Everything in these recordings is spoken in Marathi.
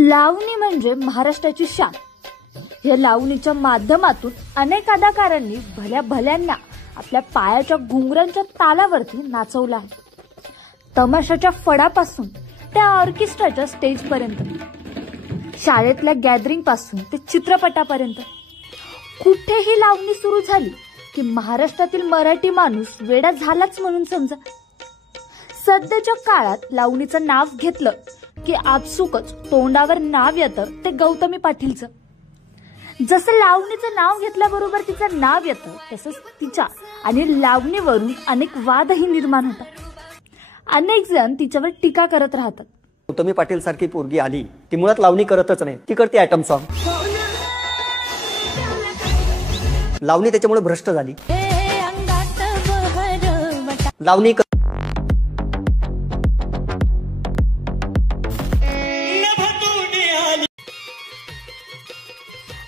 लावणी म्हणजे महाराष्ट्राची शान। या लावणीच्या माध्यमातून अनेक अदाकारांनी भल्या भल्यांना आपल्या पायाच्या घुंगरांच्या तालावरती नाचवलं आहे। तमाशाच्या फडापासून त्या ऑर्केस्ट्राच्या स्टेज पर्यंत, शाळेतल्या गॅदरिंग पासून ते चित्रपटापर्यंत कुठेही लावणी सुरू झाली की महाराष्ट्रातील मराठी माणूस वेडा झालाच म्हणून समजा। सध्याच्या काळात लावणीचं नाव घेतलं की आपसुकच तोंडावर नाव येतं ते गौतमी पाटीलचं। जसं लावणीचं नाव घेतल्याबरोबर तिचं नाव येतं, तसंच तिच्या आणि लावणीवरून अनेक वादही निर्माण होतात। अनेक जण तिच्यावर टीका करत राहतात। गौतमी पाटील सारखी पोरगी आली, ती मुळात लावणी करतच नाही, ती करते आयटम सॉन्ग। लावणी त्याच्यामुळे भ्रष्ट झाली। लावणी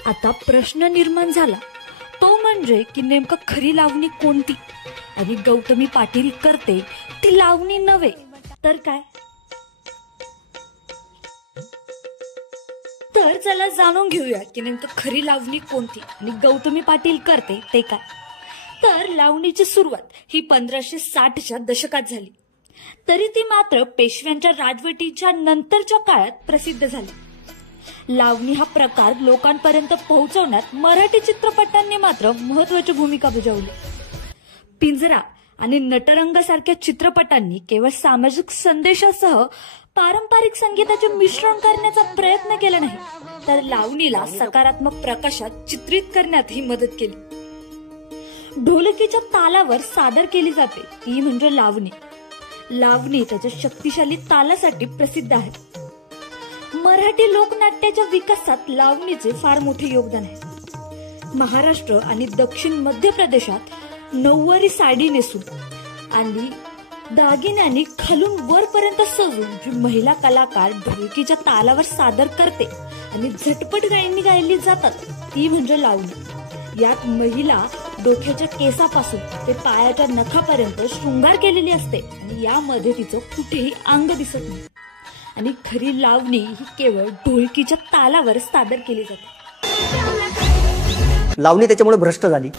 आता प्रश्न निर्माण झाला तो म्हणजे की नेमकं खरी लावणी कोणती आणि गौतमी पाटील करते ती लावणी नव्हे तर काय। तर चला जाणून घेऊया की नेमकं खरी लावणी कोणती आणि गौतमी पाटील करते ते काय। तर लावणीची सुरुवात ही 1560च्या दशकात झाली, तरी ती मात्र पेशव्यांच्या राजवटीच्या नंतरच्या काळात प्रसिद्ध झाली। लावणी हा प्रकार लोकांपर्यंत पोहोचवण्यात मराठी चित्रपटांनी मात्र महत्वाची भूमिका बजावली। पिंजरा आणि नटरंगासारख्या चित्रपटांनी केवळ सामाजिक संदेशासह पारंपरिक संगीताचे मिश्रण करण्याचा प्रयत्न केला नाही, तर लावणीला सकारात्मक प्रकाशात चित्रित करण्यातही मदत केली। ढोलकीच्या तालावर सादर केली जाते ती म्हणजे लावणी। लावणी त्याच्या शक्तिशाली तालासाठी प्रसिद्ध आहे। मराठी लोकनाट्याच्या विकासात लावणीचे फार मोठे योगदान आहे। महाराष्ट्र आणि दक्षिण मध्य प्रदेशात नऊवारी साडी नेसून आणि दागिन्यांनी खालून वरपर्यंत सजून जी महिला कलाकार ढोलकीच्या तालावर सादर करते आणि झटपट गायली जातात ती म्हणजे लावणी। यात महिला डोक्याच्या केसापासून ते पायाच्या नखापर्यंत शृंगार केलेली असते आणि यामध्ये तिचं कुठेही अंग दिसत नाही आणि खरी लावणी ही केवळ ढोलकीच्या तालावर सादर केली जाते। लावणी त्याच्यामुळे भ्रष्ट झाली।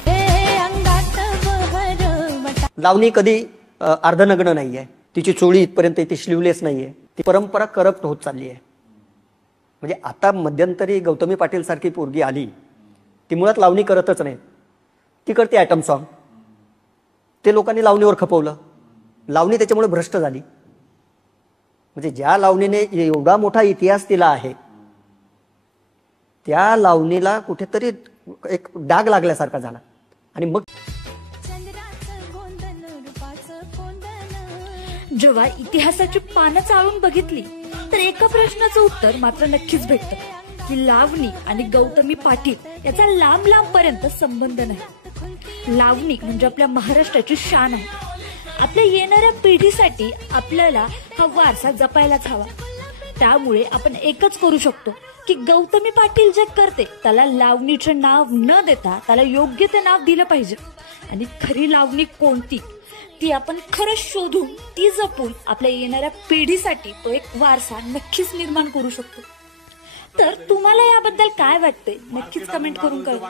लावणी कधी अर्धनग्न नाहीये, तिची चोळी इथपर्यंत ती स्लीवलेस नाहीये, ती परंपरा करप्ट होत चालली आहे। म्हणजे आता मध्यंतरी गौतमी पाटील सारखी पोरगी आली, ती मुळात लावणी करतच नाही, ती करते आयटम सॉन्ग। ते लोकांनी लावणीवर खपवलं, लावणी त्याच्यामुळे भ्रष्ट झाली। म्हणजे ज्या लावणीने एवढा मोठा इतिहास दिला आहे त्या लावणीला कुठेतरी एक डाग लागल्यासारखा झाला आणि मग जेव्हा इतिहासाची पानं चाळून बघितली तर एका प्रश्नाचं उत्तर मात्र नक्कीच भेटतं की लावणी आणि गौतमी पाटील याचा लांब लांब पर्यंत संबंध नाही। लावणी म्हणजे आपल्या महाराष्ट्राची शान आहे। आपल्या येणाऱ्या पिढीसाठी आपल्याला हा वारसा जपायलाच हवा। त्यामुळे आपण एकच करू शकतो की गौतमी पाटील जे करते त्याला लावणीचे नाव न देता त्याला योग्य ते नाव दिलं पाहिजे आणि खरी लावणी कोणती ती आपण खरंच शोधून ती जपून आपल्या येणाऱ्या पिढीसाठी तो एक वारसा नक्कीच निर्माण करू शकतो। तर तुम्हाला याबद्दल काय वाटतंय नक्कीच कमेंट करून कळवा।